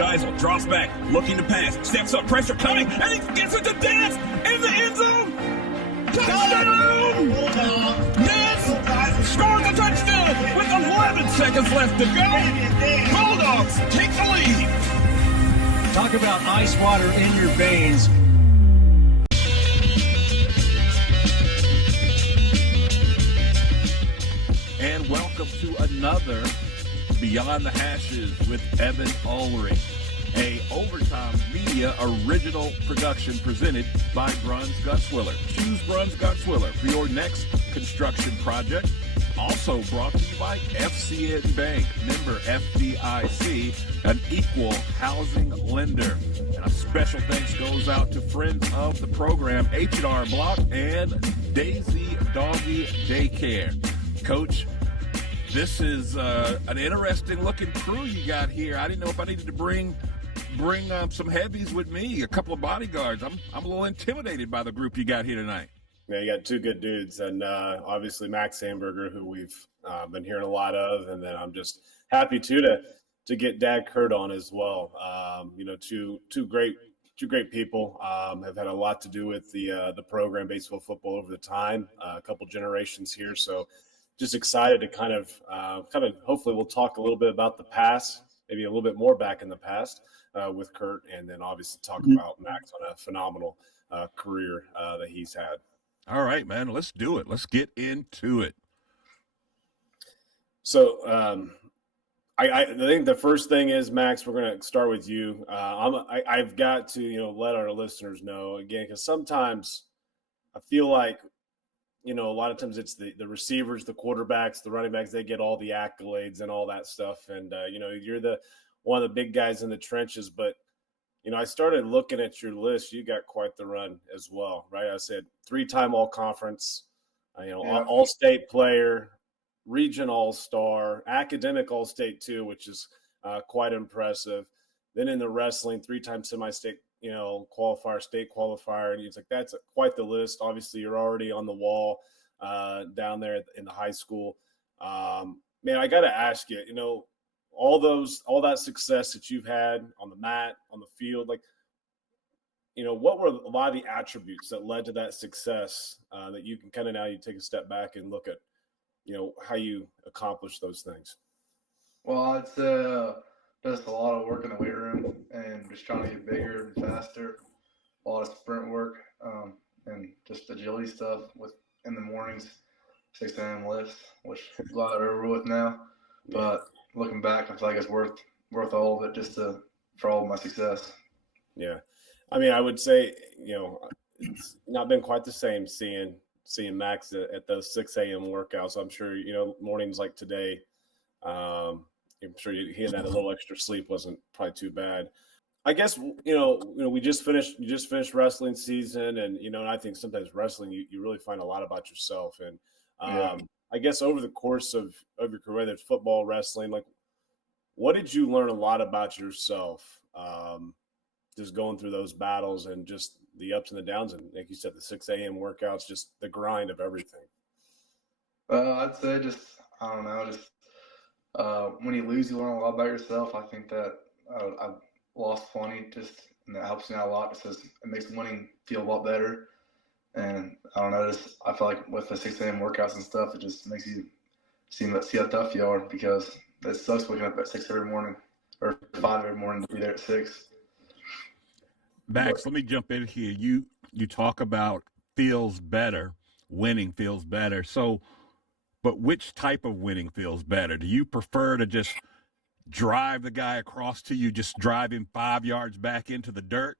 Geisel drops back, looking to pass, steps up, pressure coming, and he gets it to Dance in the end zone. Touchdown! Dance scores a touchdown with 11 seconds left to go. Bulldogs take the lead. Talk about ice water in your veins. And welcome to another Beyond the Hashes with Evan Ulery, a Overtime Media original production presented by Bruns Gutzwiller. Choose Bruns Gutzwiller for your next construction project. Also brought to you by FCN Bank, member FDIC, an equal housing lender. And a special thanks goes out to friends of the program, H&R Block and Daisy Doggy Daycare. Coach, this is an interesting looking crew you got here. I didn't know if I needed to bring some heavies with me, a couple of bodyguards. I'm a little intimidated by the group you got here tonight. Yeah, you got two good dudes, and obviously Max Amberger, who we've been hearing a lot of, and then I'm just happy to get Dad Kurt on as well. Two great people have had a lot to do with the program, baseball, football over the time, a couple generations here, so. Just excited to kind of hopefully we'll talk a little bit about the past, maybe a little bit more back in the past with Kurt, and then obviously talk about Max on a phenomenal career that he's had. All right, man, let's do it. Let's get into it. So I think the first thing is, Max, we're going to start with you. I've got to let our listeners know again, because sometimes I feel like. A lot of times it's the receivers, the quarterbacks, the running backs, they get all the accolades and all that stuff. And, you're one of the big guys in the trenches. But, I started looking at your list. You got quite the run as well, right? I said 3-time all-conference, all-state player, region all-star, academic all-state too, which is quite impressive. Then in the wrestling, 3-time semi-state qualifier, state qualifier, and it's like that's quite the list. Obviously, you're already on the wall down there in the high school. Man, I got to ask you, all that success that you've had on the mat, on the field, like, what were a lot of the attributes that led to that success that you can kind of now you take a step back and look at, how you accomplished those things? Well, I'd say just a lot of work in the weight room and just trying to get bigger and faster. A lot of sprint work and just agility stuff in the mornings, 6 a.m. lifts, which I'm glad I'm over with now. But looking back, I feel like it's worth all of it just for all of my success. Yeah, I mean, I would say it's not been quite the same seeing Max at those 6 a.m. workouts. I'm sure mornings like today. I'm sure he had that a little extra sleep wasn't probably too bad. I guess we just finished wrestling season, and and I think sometimes wrestling you really find a lot about yourself. And I guess over the course of your career, whether it's football, wrestling, like what did you learn a lot about yourself? Just going through those battles and just the ups and the downs, and like you said, the 6 a.m. workouts, just the grind of everything. I'd say when you lose, you learn a lot about yourself. I think that I've lost plenty, and that helps me out a lot because it makes winning feel a lot better. And I don't know, I feel like with the 6 a.m. workouts and stuff, it just makes you see how tough you are, because it sucks waking up at 6 every morning or 5 every morning to be there at 6. Max, let me jump in here. You talk about feels better, winning feels better. So, but which type of winning feels better? Do you prefer to just drive the guy across to you, just drive him 5 yards back into the dirt?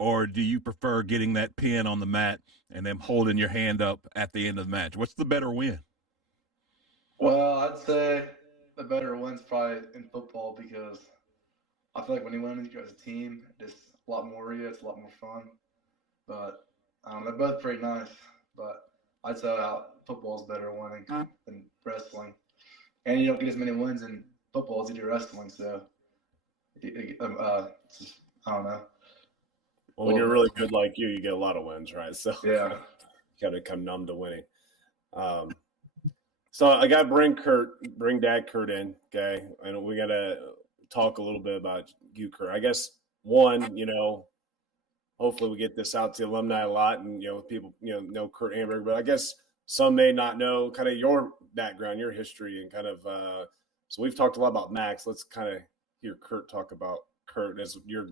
Or do you prefer getting that pin on the mat and them holding your hand up at the end of the match? What's the better win? Well, I'd say the better win's probably in football, because I feel like when you win as a team, it's a lot more real, it's a lot more fun. But they're both pretty nice. But I'd say football's better winning than wrestling. And you don't get as many wins in football as you do wrestling, so I don't know. Well, when you're really good like you get a lot of wins, right? So yeah, you got to become numb to winning. So I got to bring Dad Kurt in, okay? And we got to talk a little bit about you, Kurt. I guess one, hopefully we get this out to the alumni a lot, and people know Kurt Amberger, but I guess some may not know kind of your background, your history, and kind of. So we've talked a lot about Max. Let's kind of hear Kurt talk about Kurt as your.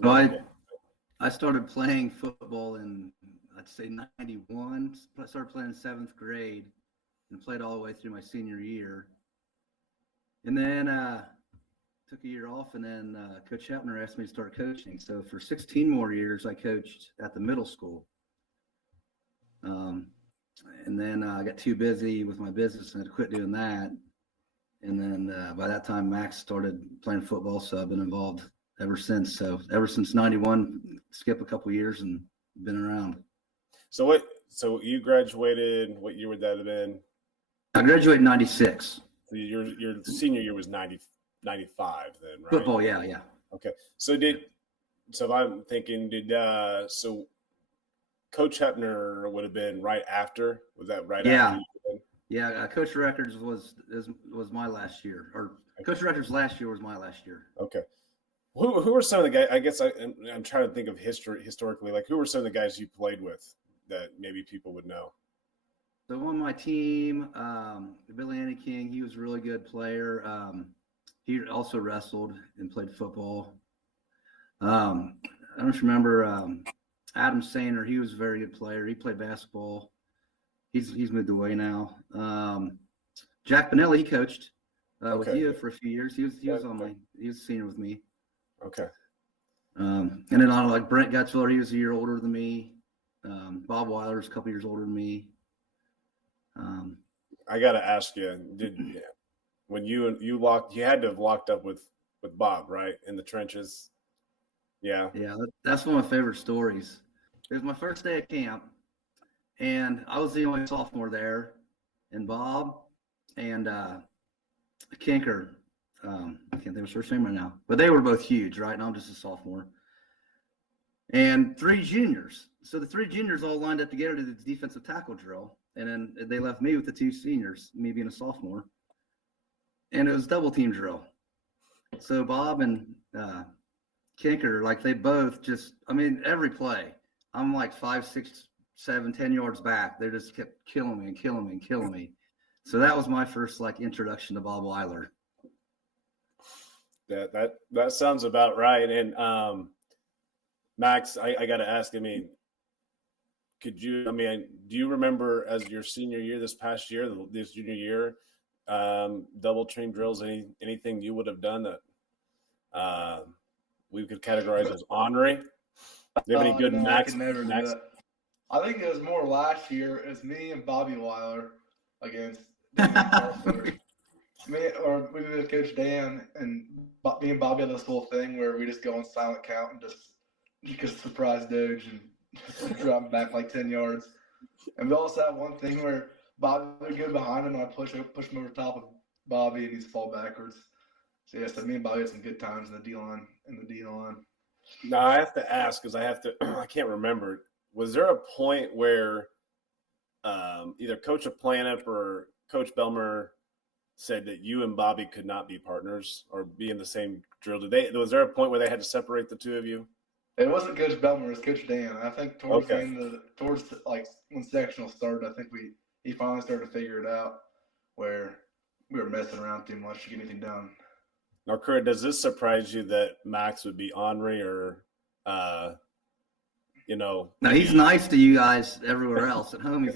I started playing football in, I'd say, 91. I started playing in 7th grade and played all the way through my senior year. And then took a year off, and then Coach Hepner asked me to start coaching. So for 16 more years, I coached at the middle school. And then I got too busy with my business and I quit doing that. And then by that time, Max started playing football, so I've been involved ever since. So ever since 91, skip a couple years and been around. So you graduated, what year would that have been? I graduated in 96. So your senior year was 95 then, right? Football, yeah. Okay. So I'm thinking, so Coach Hepner would have been right after? Was that right after? Yeah, Coach Records was my last year, or Coach Records last year was my last year. Okay. Who were some of the guys? I guess I'm trying to think of historically. Like, who were some of the guys you played with that maybe people would know? So on my team, Billy Andy King, he was a really good player. He also wrestled and played football. I don't remember Adam Sainer. He was a very good player. He played basketball. He's moved away now. Jack Pinelli, he coached with you for a few years. He was a senior with me. Okay. And then on like Brent Gutzwiller, he was a year older than me. Bob Weiler's a couple years older than me. I got to ask you, when you had to have locked up with Bob, right, in the trenches? Yeah. Yeah, that's one of my favorite stories. It was my first day at camp, and I was the only sophomore there, and Bob and Kinker, I can't think of his first name right now, but they were both huge, right? And I'm just a sophomore. And 3 juniors. So the 3 juniors all lined up together to the defensive tackle drill. And then they left me with the 2 seniors, me being a sophomore. And it was double team drill. So Bob and Kinker, like they both every play, I'm like 5, 6, 7, 10 yards back. They just kept killing me and killing me and killing me. So that was my first like introduction to Bob Weiler. That sounds about right. And Max, I got to ask, do you remember as your senior year this past year, this junior year, double team drills, anything you would have done that we could categorize as ornery? Do you have any good Max? I think it was more last year. It was me and Bobby Weiler against me, or we with Coach Dan, and me and Bobby had this little thing where we just go on silent count and just surprise Doge and drop back like 10 yards. And we also have one thing where Bobby would go behind him and I push him over top of Bobby and he's fall backwards. So yeah, so me and Bobby had some good times in the D line. No, I have to ask because I can't remember. Was there a point where either Coach Planup or Coach Belmer said that you and Bobby could not be partners or be in the same drill? Was there a point where they had to separate the 2 of you? It wasn't Coach Belmer, it was Coach Dan. I think towards like when sectional started, I think he finally started to figure it out where we were messing around too much to get anything done. Now, Kurt, does this surprise you that Max would be ornery or, No, he's nice to you guys everywhere else. At home,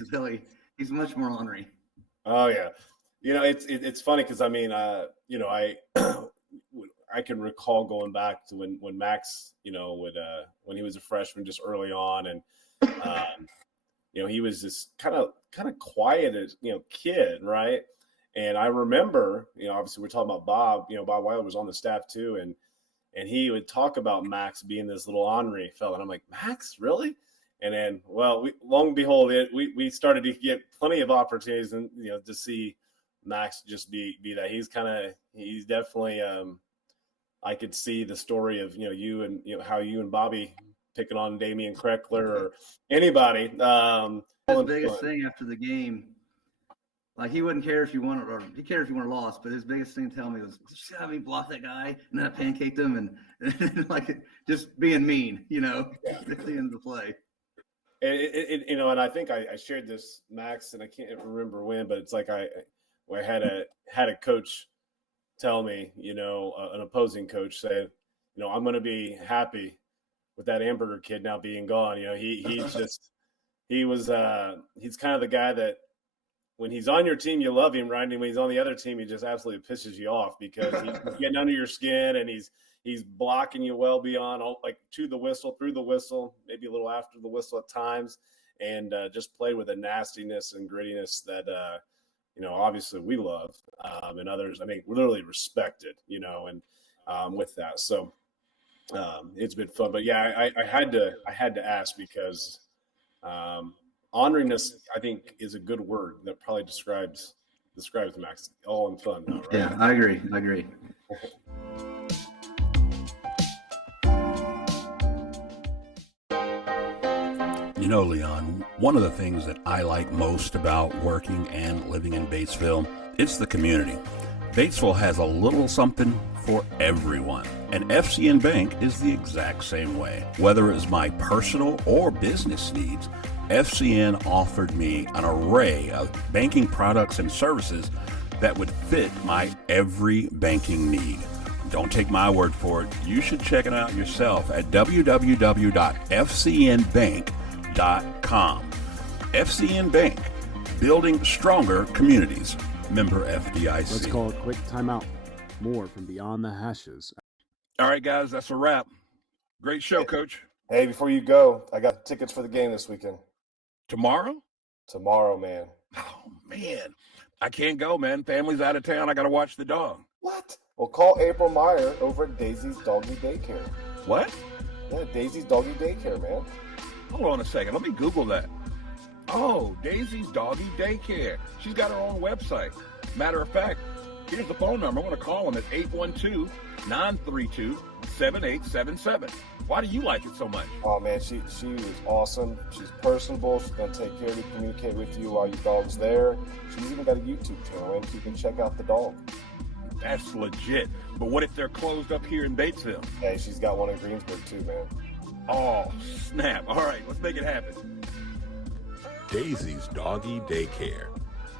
he's much more ornery. Oh, yeah. It's funny because, I can recall going back to when Max, when he was a freshman just early on and, he was this kind of quiet as, kid, right? And I remember, obviously we're talking about Bob, Bob Weiler was on the staff too. And he would talk about Max being this little ornery fella. And I'm like, Max, really? And then, long and behold, we started to get plenty of opportunities and, to see Max just be that. He's definitely, I could see the story of, you and, how you and Bobby picking on Damian Kreckler or anybody. The biggest thing after the game, Like he wouldn't care if you won or he cared if you won or lost, but his biggest thing to tell me was, just have me block that guy, and then I pancaked him, and like just being mean, at the end of the play. And I think I shared this, Max, and I can't remember when, but it's like I had a coach tell me, an opposing coach said, I'm going to be happy with that Amberger kid now being gone. He's kind of the guy that when he's on your team, you love him, right? And when he's on the other team, he just absolutely pisses you off because he's getting under your skin and he's blocking you well beyond, like to the whistle, through the whistle, maybe a little after the whistle at times, and just play with a nastiness and grittiness that, obviously we love, and others, literally respected, and with that. So it's been fun. But yeah, I had to ask because honoringness, I think, is a good word that probably describes Max. All in fun, though, right? Yeah, I agree. Leon, one of the things that I like most about working and living in Batesville, it's the community. Batesville has a little something for everyone, and FCN Bank is the exact same way. Whether it's my personal or business needs, FCN offered me an array of banking products and services that would fit my every banking need. Don't take my word for it. You should check it out yourself at www.fcnbank.com. FCN Bank, building stronger communities. Member FDIC. Let's call a quick timeout. More from Beyond the Hashes. All right, guys, that's a wrap. Great show, Coach. Hey, before you go, I got tickets for the game this weekend. Tomorrow? Tomorrow, man. Oh, man. I can't go, man. Family's out of town. I got to watch the dog. What? Well, call April Meyer over at Daisy's Doggy Daycare. What? Yeah, Daisy's Doggy Daycare, man. Hold on a second. Let me Google that. Oh, Daisy's Doggy Daycare. She's got her own website. Matter of fact, here's the phone number. I'm going to call them at 812-932-7877. Why do you like it so much? Oh, man, she was awesome. She's personable. She's going to take care of you, communicate with you while your dog's there. She's even got a YouTube channel, and you can check out the dog. That's legit. But what if they're closed up here in Batesville? Hey, she's got one in Greensburg, too, man. Oh, snap. All right, let's make it happen. Daisy's Doggy Daycare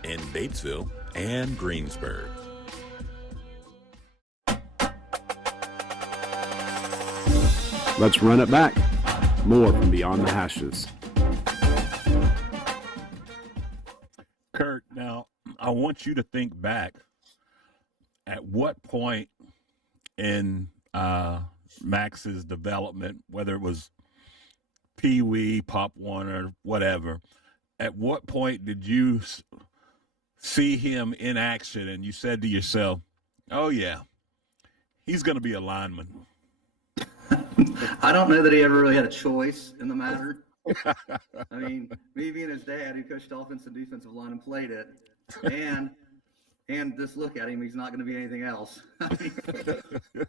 in Batesville and Greensburg. Let's run it back. More from Beyond the Hashes. Kurt, now I want you to think back at what point in Max's development, whether it was Pee Wee, Pop Warner, whatever, at what point did you see him in action and you said to yourself, oh, yeah, he's going to be a lineman? I don't know that he ever really had a choice in the matter. I mean, me being his dad, who coached offensive and defensive line and played it, and just look at him, he's not going to be anything else.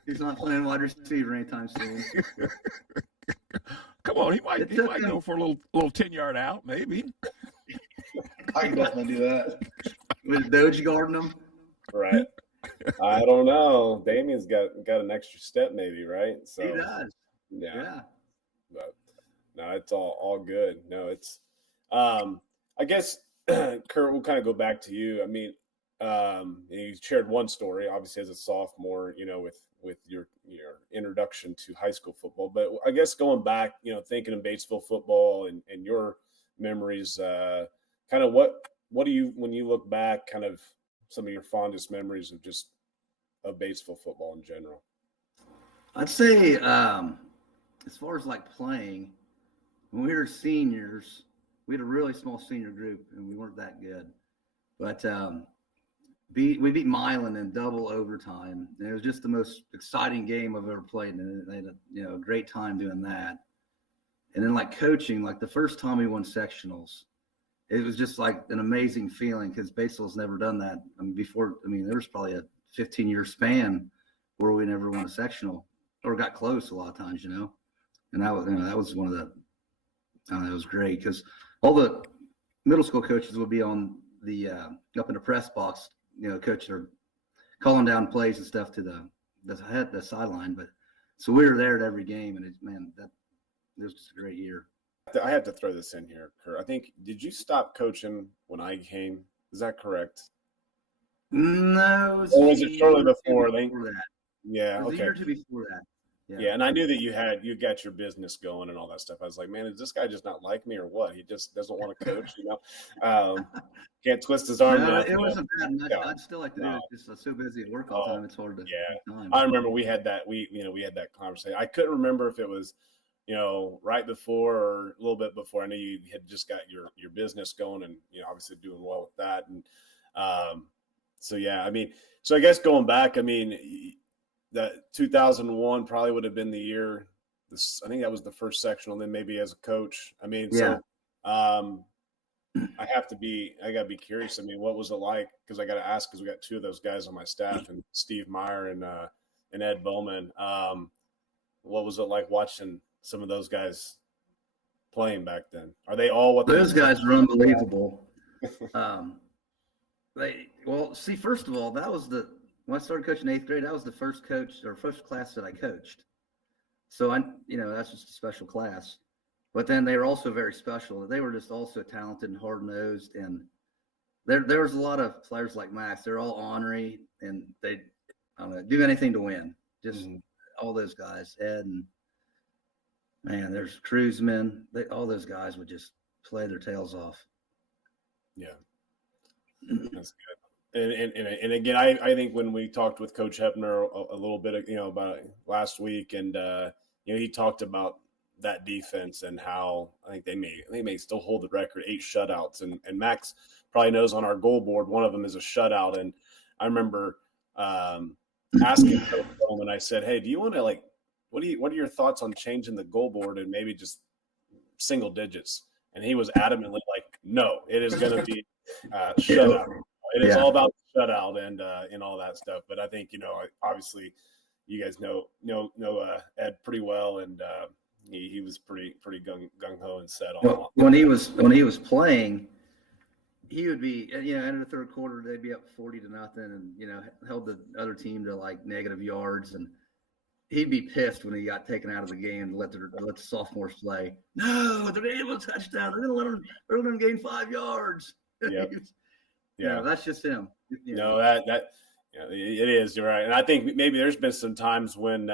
He's not playing wide receiver anytime soon. Come on, he might go for a little 10-yard out, maybe. I can definitely do that. With Doge guarding him? Right. I don't know. Damien's got an extra step, maybe, right? So He does. Yeah. But no, it's all good. No, it's I guess Kurt, we'll kind of go back to you. I mean, you shared one story, obviously as a sophomore, with your introduction to high school football. But I guess going back, thinking of Batesville football and your memories, kind of what do you, when you look back, kind of some of your fondest memories of Batesville football in general? I'd say as far as like playing, when we were seniors, we had a really small senior group and we weren't that good. But we beat Milan in double overtime. And it was just the most exciting game I've ever played. And they had a great time doing that. And then like coaching, like the first time we won sectionals, it was just like an amazing feeling because Batesville's never done that. There was probably a 15-year span where we never won a sectional or got close a lot of times, And that was one of the, it was great because all the middle school coaches would be on the up in the press box, coach are calling down plays and stuff to the sideline. But so we were there at every game, and it was just a great year. I have to throw this in here, Kurt. I think, did you stop coaching when I came? Is that correct? No. Or was it shortly before? That. Yeah. It was okay. a year or two before that. Yeah, and I knew that you got your business going and all that stuff. I was like, man, is this guy just not like me or what? He just doesn't want to coach, Can't twist his arm. No, it wasn't bad. I'd still like to do it. Just so busy at work all the time, it's hard to. Yeah, time. I remember we had that. We had that conversation. I couldn't remember if it was, right before or a little bit before. I know you had just got your business going and obviously doing well with that. And so yeah, so I guess going back, that 2001 probably would have been the year. I think that was the first sectional, then maybe as a coach. So I got to be curious. What was it like? Because I got to ask, because we got two of those guys on my staff, and Steve Meyer and Ed Bowman. What was it like watching some of those guys playing back then? Are they all those guys were unbelievable? First of all, that was when I started coaching 8th grade, that was the first class that I coached. So that's just a special class. But then they were also very special. They were just also talented and hard-nosed. And there was a lot of players like Max. They're all ornery, and they do anything to win. Just all those guys. Ed and, man, there's Cruzman. All those guys would just play their tails off. Yeah. That's good. And again, I think when we talked with Coach Hepner a little bit, about last week, and he talked about that defense and how I think they may still hold the record, 8 shutouts, and Max probably knows on our goal board one of them is a shutout. And I remember asking Coach Bowman, I said, hey, do you want to what are your thoughts on changing the goal board and maybe just single digits? And he was adamantly like, no, it is going to be shutout. It is all about the shutout and all that stuff. But I think, obviously you guys know Ed pretty well, and he was pretty gung ho and set on. When he was playing, he would be, in the third quarter they'd be up 40-0, and held the other team to like negative yards, and he'd be pissed when he got taken out of the game and let the sophomores play. No, they're going to get a touchdown. They're going to let them gain 5 yards. Yep. Yeah, that's just him. No, that it is. You're right, and I think maybe there's been some times when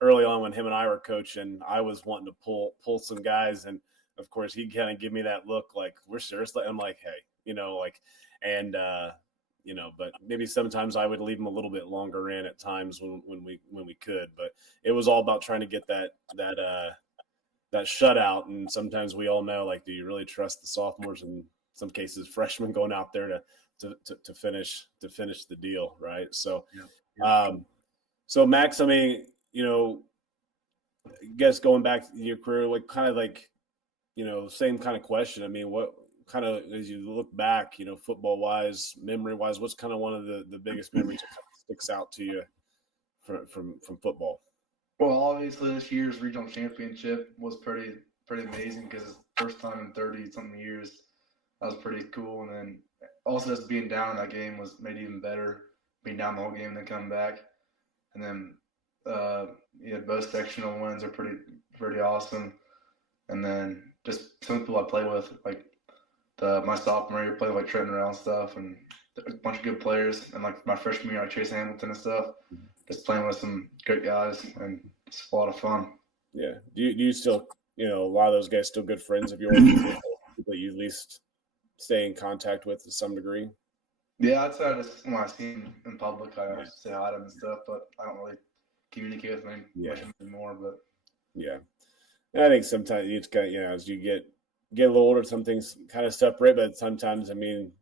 early on when him and I were coaching, I was wanting to pull some guys, and of course he'd kind of give me that look like, we're serious. I'm like, hey, but maybe sometimes I would leave them a little bit longer in at times when we could, but it was all about trying to get that shutout, and sometimes we all know, like, do you really trust the sophomores and some cases freshmen going out there to finish the deal, right? So so Max, I guess going back to your career, same kind of question. What kind of, as you look back, football wise, memory wise, what's kind of one of the biggest memories that kind of sticks out to you from football? Well, obviously this year's regional championship was pretty amazing, because it's the first time in 30 something years. That was pretty cool. And then also just being down in that game was made even better, being down the whole game and then coming back. And then both sectional wins are pretty awesome. And then just some people I play with, like my sophomore year, played with like Trenton Rowell and stuff, and a bunch of good players. And like my freshman year, like Chase Hamilton and stuff, just playing with some great guys, and it's a lot of fun. Yeah. Do you still, a lot of those guys still good friends of yours? People you at least stay in contact with to some degree? Yeah, I'd say when I see them in public, I say hi to them and stuff, but I don't really communicate with them much anymore. But yeah, I think sometimes you just kind of, as you get a little older, some things kind of separate, but sometimes, sometimes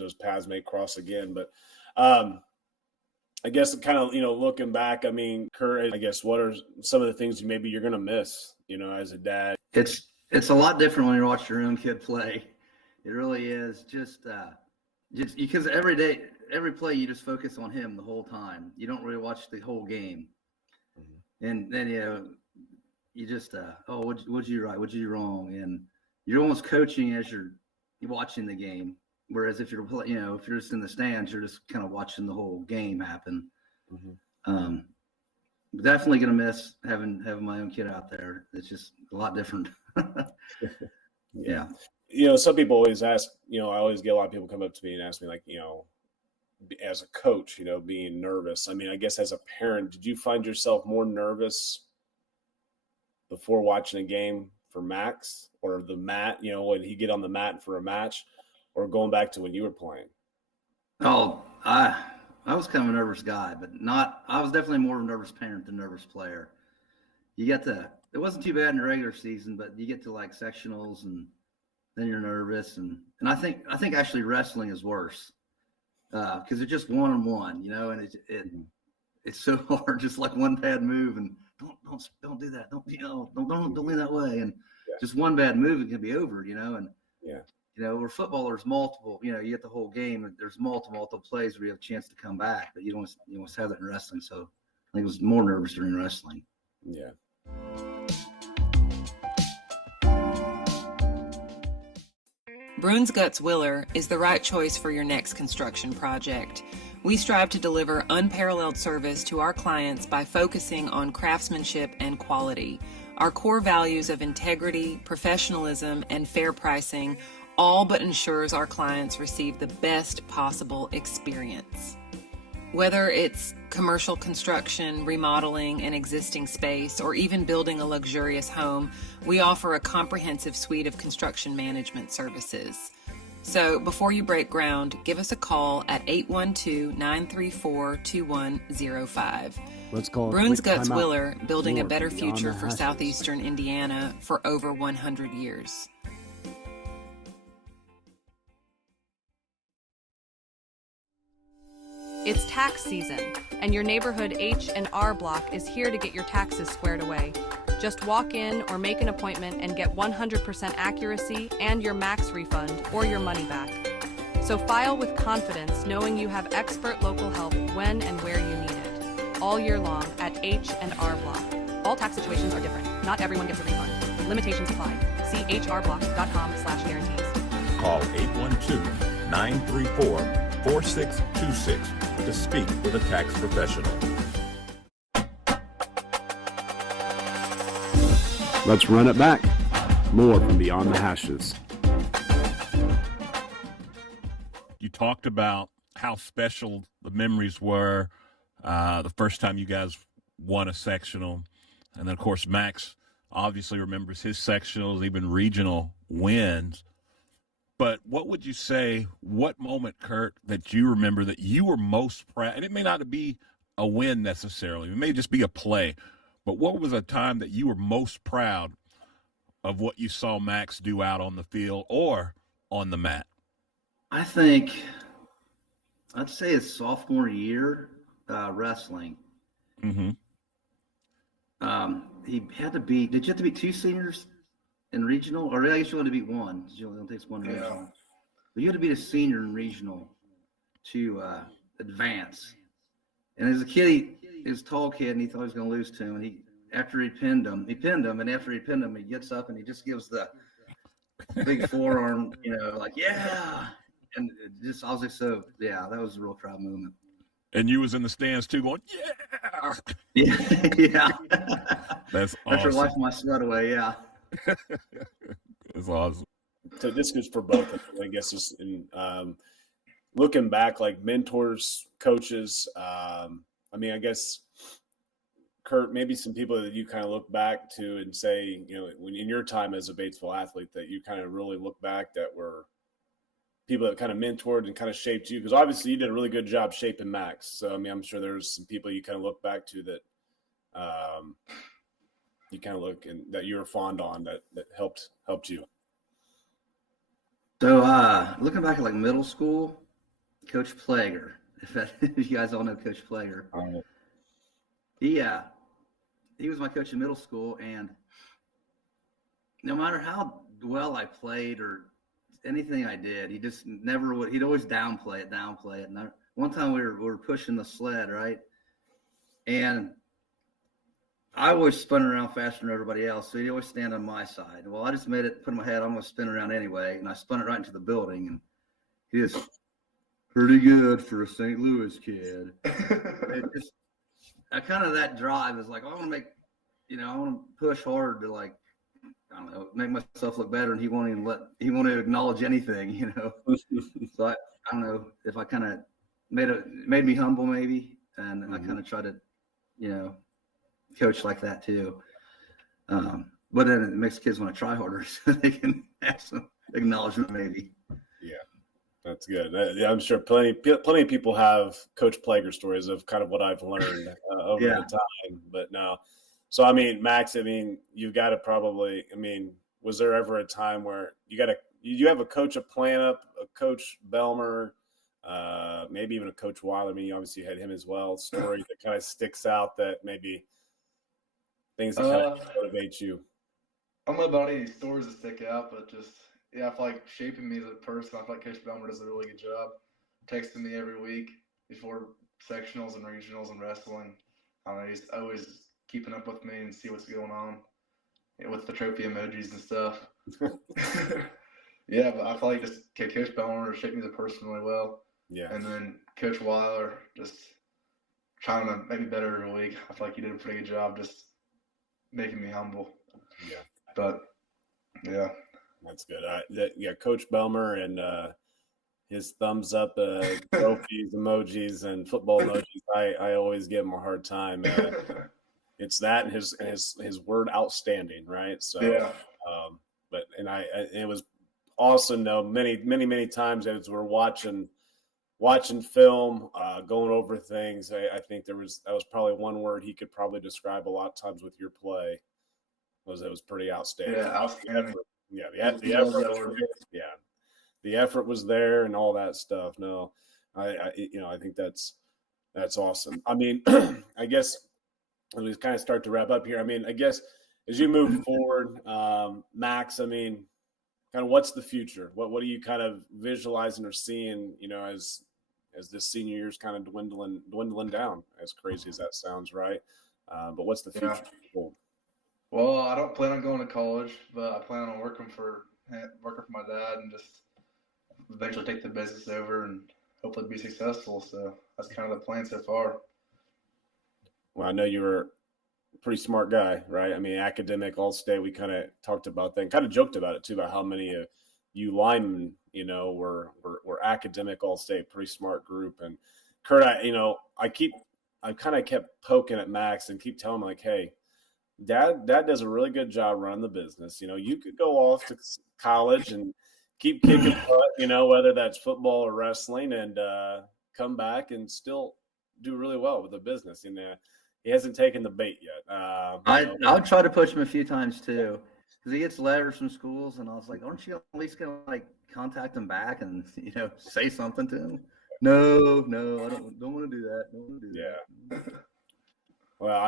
those paths may cross again. But I guess kind of, looking back, Kurt, I guess, what are some of the things maybe you're going to miss, as a dad? It's a lot different when you watch your own kid play. It really is. Just because every play, you just focus on him the whole time. You don't really watch the whole game. Mm-hmm. And then, you just, what'd you right? What'd you do wrong? And you're almost coaching as you're watching the game. Whereas if you're just in the stands, you're just kind of watching the whole game happen. Mm-hmm. Definitely gonna miss having my own kid out there. It's just a lot different. Yeah. Some people always ask. I always get a lot of people come up to me and ask me, like, as a coach, being nervous. I mean, I guess as a parent, did you find yourself more nervous before watching a game for Max or the mat? When he get on the mat for a match, or going back to when you were playing? Oh, I was kind of a nervous guy, but I was definitely more of a nervous parent than nervous player. It wasn't too bad in the regular season, but you get to like sectionals and then you're nervous. And I think actually wrestling is worse because it's just one-on-one, and it's so hard. Just like one bad move and don't do that. Don't lean that way. And just one bad move, it can be over, and where football, there's multiple, you get the whole game and there's multiple plays where you have a chance to come back, but you don't have that in wrestling. So I think it was more nervous during wrestling. Yeah. Bruins Guts Willer is the right choice for your next construction project. We strive to deliver unparalleled service to our clients by focusing on craftsmanship and quality. Our core values of integrity, professionalism, and fair pricing all but ensures our clients receive the best possible experience. Whether it's commercial construction, remodeling an existing space, or even building a luxurious home, we offer a comprehensive suite of construction management services. So before you break ground, give us a call at 812-934-2105. Let's call Bruins Guts Willer, building a better future for southeastern Indiana for over 100 years. It's tax season, and your neighborhood H&R Block is here to get your taxes squared away. Just walk in or make an appointment and get 100% accuracy and your max refund or your money back. So file with confidence, knowing you have expert local help when and where you need it. All year long at H&R Block. All tax situations are different. Not everyone gets a refund. Limitations apply. See hrblock.com/guarantees. Call 812-934-4626 to speak with a tax professional. Let's run it back. More from Beyond the Hashes. You talked about how special the memories were the first time you guys won a sectional. And then, of course, Max obviously remembers his sectionals, even regional wins. But what would you say, what moment, Kurt, that you remember that you were most proud? And it may not be a win necessarily. It may just be a play. But what was a time that you were most proud of what you saw Max do out on the field or on the mat? I think I'd say his sophomore year wrestling. Mm-hmm. He had to beat. Did you have to beat two seniors in regional, or I guess you only beat one? It only takes one regional. But you had to beat a senior in regional to advance. And as a kid, he was a tall kid, and he thought he was going to lose to him. And after he pinned him, and after he pinned him, he gets up and he just gives the big forearm, like, yeah. And I was like, so, yeah, that was a real proud moment. And you was in the stands too going, yeah. Yeah. That's awesome. After wiping my sweat away, yeah. That's awesome. So this goes for both of them, I guess, just in looking back, like mentors, coaches. I mean, I guess, Kurt, maybe some people that you kind of look back to and say, when in your time as a Batesville athlete, that you kind of really look back that were people that kind of mentored and kind of shaped you, because obviously you did a really good job shaping Max. So, I mean, I'm sure there's some people you kind of look back to that you kind of look and that you were fond on that helped you. So, looking back at like middle school, Coach Plager, if you guys all know Coach Plager, he was my coach in middle school, and no matter how well I played or anything I did, he just never would. He'd always downplay it. And one time we were pushing the sled, right, and I always spun around faster than everybody else, so he'd always stand on my side. Well, I just made it, put in my head, I'm going to spin around anyway, and I spun it right into the building, and he was pretty good for a St. Louis kid. That drive is like, I want to make, I want to push hard to, like, I don't know, make myself look better, and he won't even acknowledge anything, So I don't know if I kind of made me humble maybe, and I kind of try to, coach like that too. But then it makes kids want to try harder so they can have some acknowledgement maybe. Yeah, that's good. I'm sure plenty of people have Coach Plager stories of kind of what I've learned over the time. But no, so I mean, Max, you've got to probably. Was there ever a time where you have a coach at Planup, a Coach Belmer, maybe even a Coach Weiler? You obviously had him as well. Story that kind of sticks out that maybe things that kind of motivate you. I don't know about any stories that stick out, but just, I feel like shaping me as a person. I feel like Coach Belmer does a really good job texting me every week before sectionals and regionals and wrestling. I don't know, he's always keeping up with me and see what's going on with the trophy emojis and stuff. Yeah, but I feel like just Coach Belmer shaped me as a person really well. Yeah. And then Coach Weiler just trying to make me better every week. I feel like he did a pretty good job just making me humble. Yeah. But yeah, that's good. Coach Belmer and his thumbs up trophies, emojis, and football emojis. I always give him a hard time. It's that and his word outstanding, right? So, yeah. It was awesome though. Many times as we're watching film, going over things. I think that was probably one word he could probably describe a lot of times with your play. It was pretty outstanding. Yeah, outstanding. The effort. The effort was there and all that stuff. No, I think that's awesome. I guess as we kind of start to wrap up here. I guess as you move forward, Max. Kind of what's the future? What are you kind of visualizing or seeing? As this senior year is kind of dwindling down. As crazy as that sounds, right? But what's the future? Yeah. Well, I don't plan on going to college, but I plan on working for my dad and just eventually take the business over and hopefully be successful. So that's kind of the plan so far. Well, I know you were a pretty smart guy, right? Academic All-State. We kind of talked about that and kind of joked about it too, about how many of you linemen, were academic All-State, pretty smart group. And Kurt, I kind of kept poking at Max and keep telling him like, hey, Dad does a really good job running the business. You could go off to college and keep kicking butt, whether that's football or wrestling, and come back and still do really well with the business. And he hasn't taken the bait yet. I'll try to push him a few times too, because he gets letters from schools, and I was like, aren't you at least gonna contact him back and say something to him? No, I don't want to do that. Don't want to do that. Well,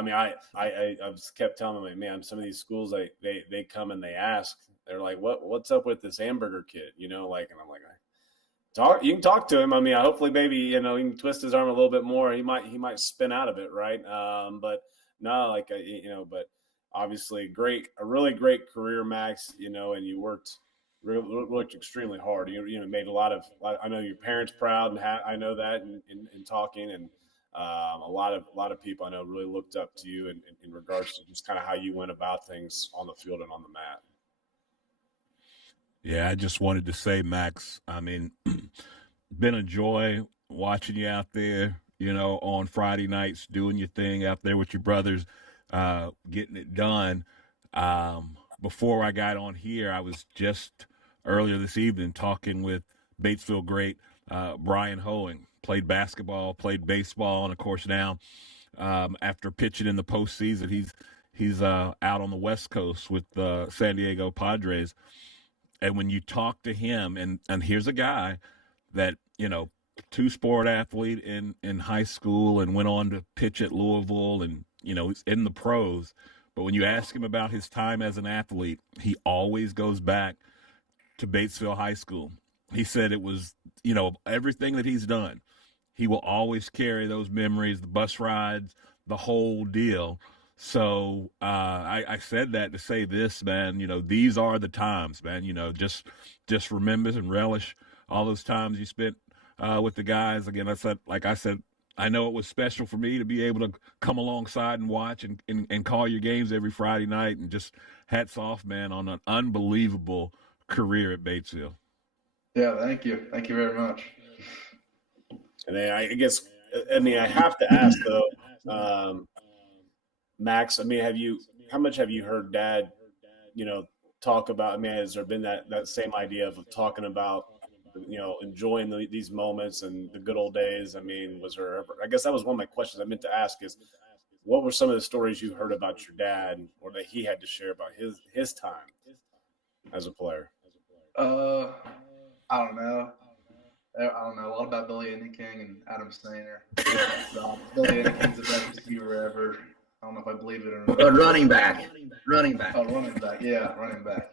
I just kept telling him, man, some of these schools, they come and they ask, they're like, what's up with this Amberger kid? And I'm like, you can talk to him. Hopefully maybe, you can twist his arm a little bit more. He might spin out of it. Right. But no, but obviously a really great career, Max, and you worked extremely hard. You made a lot of, I know your parents proud, and I know that in talking, and a lot of people I know really looked up to you in regards to just kind of how you went about things on the field and on the mat. Yeah, I just wanted to say, Max, been a joy watching you out there, on Friday nights, doing your thing out there with your brothers, getting it done. Before I got on here, I was just earlier this evening talking with Batesville great Brian Hoeing. Played basketball, played baseball, and of course now, after pitching in the postseason, he's out on the West Coast with the San Diego Padres. And when you talk to him, and here's a guy that, two-sport athlete in high school and went on to pitch at Louisville and, he's in the pros. But when you ask him about his time as an athlete, he always goes back to Batesville High School. He said it was, everything that he's done, he will always carry those memories, the bus rides, the whole deal. So I said that to say this, man. You know, these are the times, man. You know, just remember and relish all those times you spent with the guys. Again, like I said, I know it was special for me to be able to come alongside and watch and call your games every Friday night. And just hats off, man, on an unbelievable career at Batesville. Yeah, thank you. Thank you very much. And then I guess, I have to ask though, Max, how much have you heard Dad, talk about, has there been that same idea of talking about, enjoying these moments and the good old days? Was there ever, I guess that was one of my questions I meant to ask is, what were some of the stories you heard about your dad or that he had to share about his time as a player? I don't know. A lot about Billy Inniking and Adam Stainer. Billy Inniking's the best receiver ever. I don't know if I believe it or not. Running back. Oh, running back. Yeah, running back.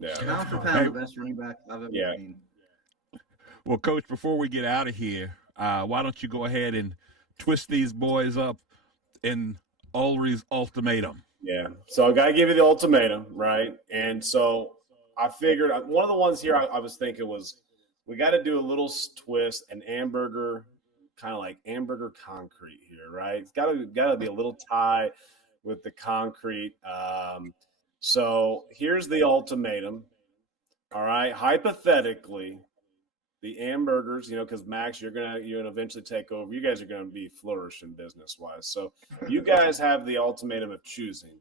Yeah. Pound for pound, the best running back I've ever seen. Well, Coach, before we get out of here, why don't you go ahead and twist these boys up in Ulery's ultimatum? Yeah. So I got to give you the ultimatum, right? And so I figured one of the ones here I was thinking was we got to do a little twist and Amberger, kind of like Amberger concrete here, right? It's got to be a little tie with the concrete. So here's the ultimatum. All right. Hypothetically, the Ambergers, because Max, you're gonna eventually take over. You guys are gonna be flourishing business-wise. So you guys have the ultimatum of choosing.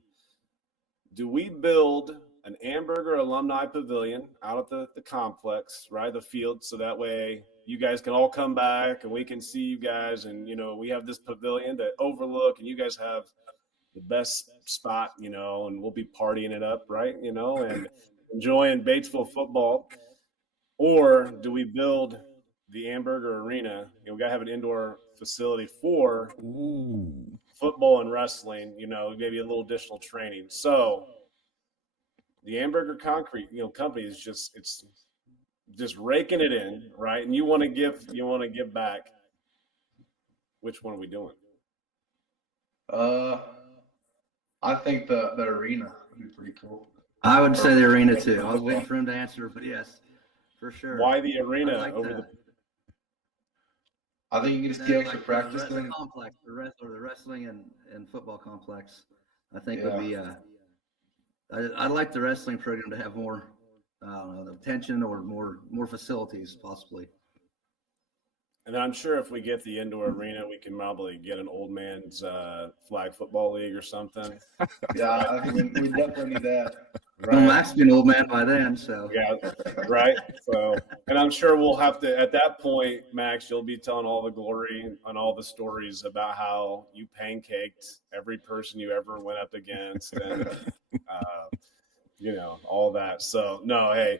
Do we build an Amberger alumni pavilion out at the complex, right? The field, so that way you guys can all come back and we can see you guys, and we have this pavilion to overlook, and you guys have the best spot, and we'll be partying it up, right? And enjoying Batesville football. Or do we build the Amberger Arena? We got to have an indoor facility for football and wrestling, maybe a little additional training. So the Amberger Concrete, company is just raking it in, right? And you want to give back. Which one are we doing? I think the arena would be pretty cool. I would say the arena too. I was waiting for him to answer, but yes, for sure. Why the arena I think you can just get extra practice. The complex, the wrestling and football complex, I think would be. I'd like the wrestling program to have more, attention or more facilities possibly. And then I'm sure if we get the indoor arena, we can probably get an old man's flag football league or something. Yeah, I think we definitely need that. Right. Well, Max will be an old man by then, so. Yeah, right. So, and I'm sure we'll have to, at that point, Max, you'll be telling all the glory and all the stories about how you pancaked every person you ever went up against and, all that. So, no, hey.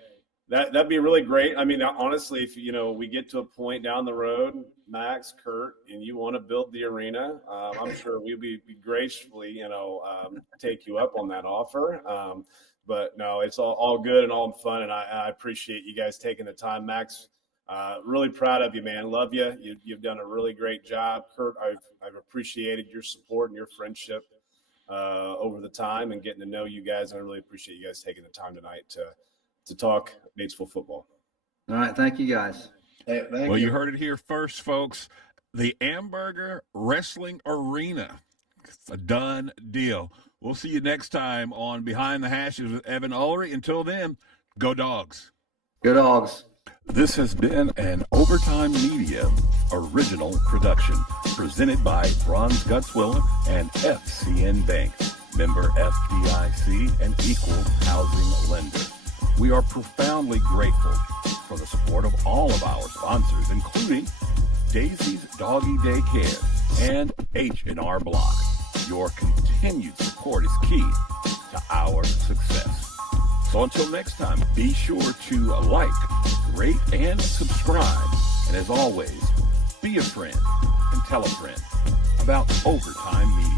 That'd be really great. Honestly, if we get to a point down the road, Max, Kurt, and you want to build the arena, I'm sure we'd be gracefully, take you up on that offer. But no, it's all good and all fun, and I appreciate you guys taking the time. Max, really proud of you, man. Love you. You've done a really great job. Kurt, I've appreciated your support and your friendship over the time and getting to know you guys. And I really appreciate you guys taking the time tonight to talk Batesville football. All right. Thank you, guys. Hey, thank you. You heard it here first, folks. The Amberger Wrestling Arena. It's a done deal. We'll see you next time on Behind the Hashes with Evan Ulery. Until then, go Dogs. Go Dogs. This has been an Overtime Media original production presented by Bronze Gutzwiller and FCN Bank, member FDIC and equal housing lender. We are profoundly grateful for the support of all of our sponsors, including Daisy's Doggy Daycare and H&R Block. Your continued support is key to our success. So until next time, be sure to like, rate, and subscribe. And as always, be a friend and tell a friend about Overtime Media.